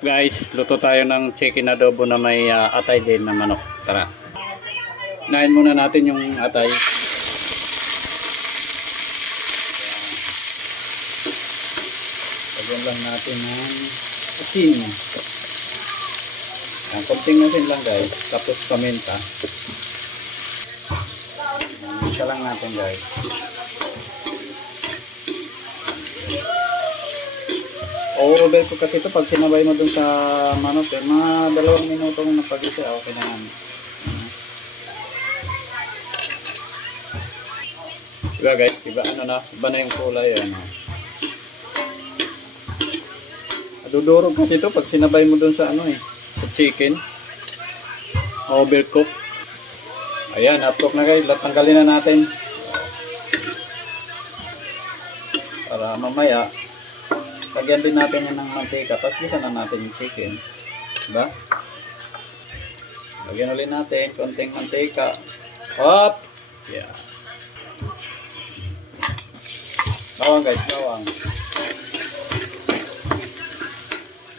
Guys, luto tayo ng chicken adobo na may atay din na manok. Tara. Nain muna natin yung atay. Lagyan lang natin ng asin. Konting asin lang guys. Tapos paminta. Isa lang natin guys. O-over ko kasi ito pag sinabay mo dun sa manok mga 2 minuto na pag-isa, okay na yan. Diba guys, iba na yung kulay Dudurog kasi ito pag sinabay mo dun sa sa chicken. Overcook. Ayan, upload na guys, tanggalin na natin. Para mamaya lagyan din natin yan ng mantika, tapos gisa na natin yung chicken. Diba? Lagyan ulit natin konting mantika. Hop! Yeah. Bawang guys, bawang.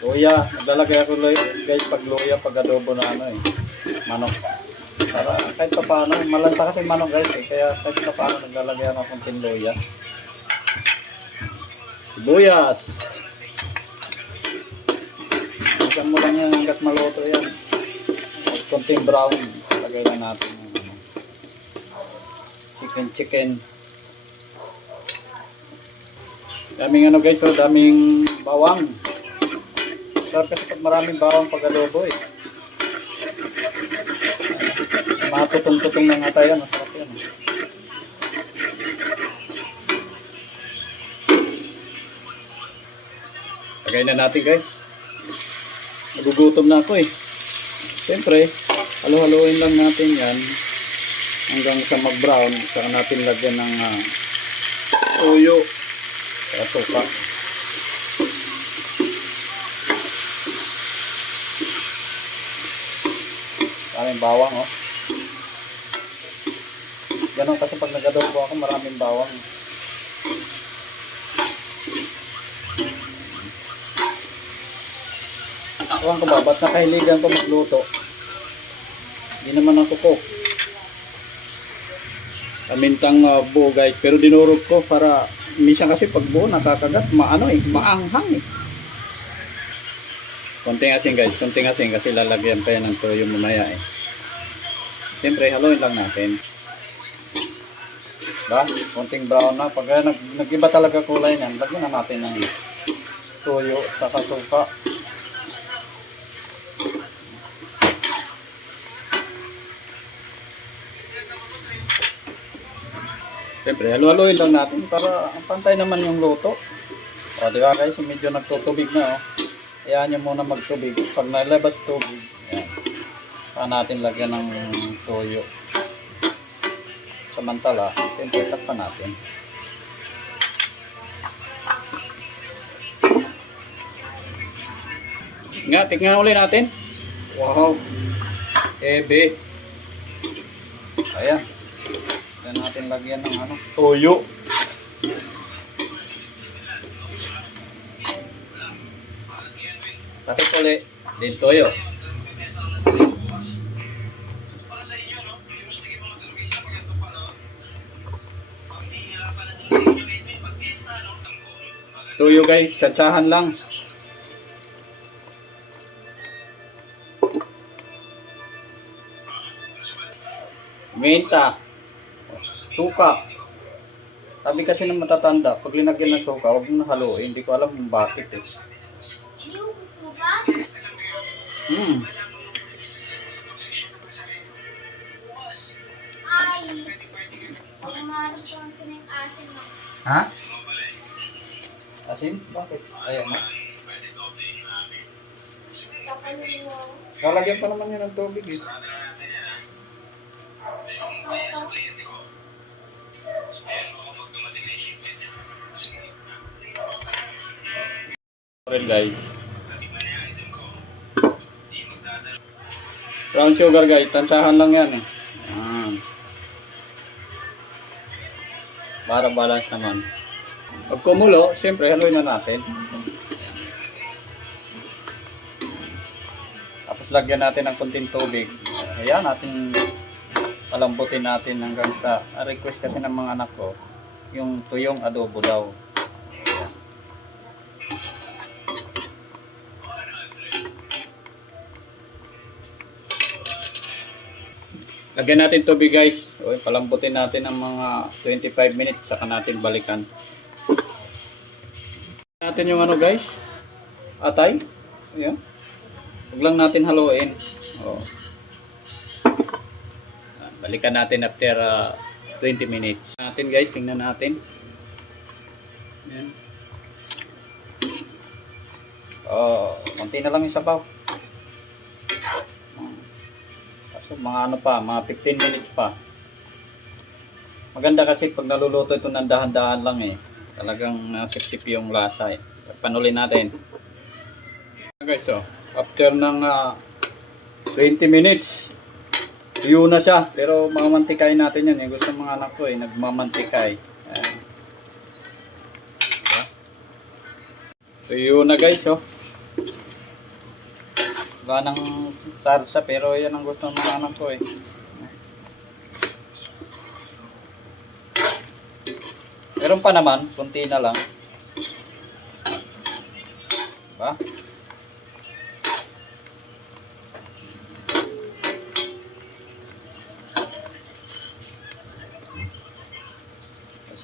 Luya. Naglalagay ako guys pag luya, pag adobo na manok. Para kahit pa paano, malanta kasi manok guys kaya kahit pa paano naglalagay ako konting luya. Sibuyas. Ikan mo lang yan hanggat maluto yan. Konting brown. Lagay lang natin yung chicken. Daming guys, daming bawang. Sarap kasi pag maraming bawang pag adobo Matutong-tutong na nga tayo. Masarap yan Lagay na natin guys. Nagugutom na ako Siyempre, halo-haloin lang natin yan hanggang sa mag-brown. Saka natin lagyan ng toyo at suka. Maraming bawang Ganon kasi pag nag-adobo ako maraming bawang. Ewan ko ba, ba't nakahiligan ko magluto? Hindi naman ako cook. Kamintang buo guys, pero dinurog ko para minsan kasi pag buo nakakagat, maanghang Konting asin guys, konting asin kasi lalagyan pa yan ng toyo mamaya Siyempre, haluin lang natin. Diba? Konting brown na. Pag nag-iba talaga kulay niyan, lagyan na natin ng toyo sa suka. Siyempre, halu-haluin lang natin para pantay naman yung luto. Diba guys, medyo nagtutubig na Hayaan nyo muna magtubig. Pag nalabas tubig, yan. Saka natin lagyan ng toyo. Samantala, siyempre takpan natin. Tingnan ulit natin. Wow! Ebe! Ayan. Yan natin lagyan ng toyo. Tapos ulit, din toyo. Toyo guys, tsatsahan lang. Minta. Suka. Sabi kasi ng matatanda, pag linagyan ng suka, huwag mo na haluin. Hindi ko alam kung bakit Hindi mo suka? Ay, pag maramdaman ko na yung asin mo. Ha? Asin? Bakit? Ayan Kapalin mo. Lalagyan pa naman yun ng tubig guys. Brown sugar guys, tansahan lang yan para balance naman. Pag kumulo, siyempre haluin na natin. Tapos lagyan natin ng konting tubig. Ayan, natin palambutin natin hanggang sa request kasi ng mga anak ko, yung tuyong adobo daw. Ayan. Lagyan natin tubig guys. O, palambutin natin ng mga 25 minutes saka natin balikan. Natin yung ano guys, atay. Ayan. Huwag lang natin haluin. O. Balikan natin after 20 minutes. Natin guys, tingnan natin. Ayan. Konti na lang yung sabaw. So, mga ano pa, mga 15 minutes pa. Maganda kasi pag naluluto ito ng dahan-dahan lang eh. Talagang nasip-sip yung lasa eh. Panulin natin. Guys, so, after ng 20 minutes, tuyo na siya. Pero mamantikain natin yan eh. Gusto ng mga anak ko eh, nagmamantikay. Ayan. Tuyo na guys, oh. Wala nang sarsa pero yan ang gusto ng mga anak ko eh. Meron pa naman, kunti na lang. Diba?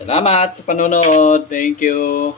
Salamat sa panonood. Thank you.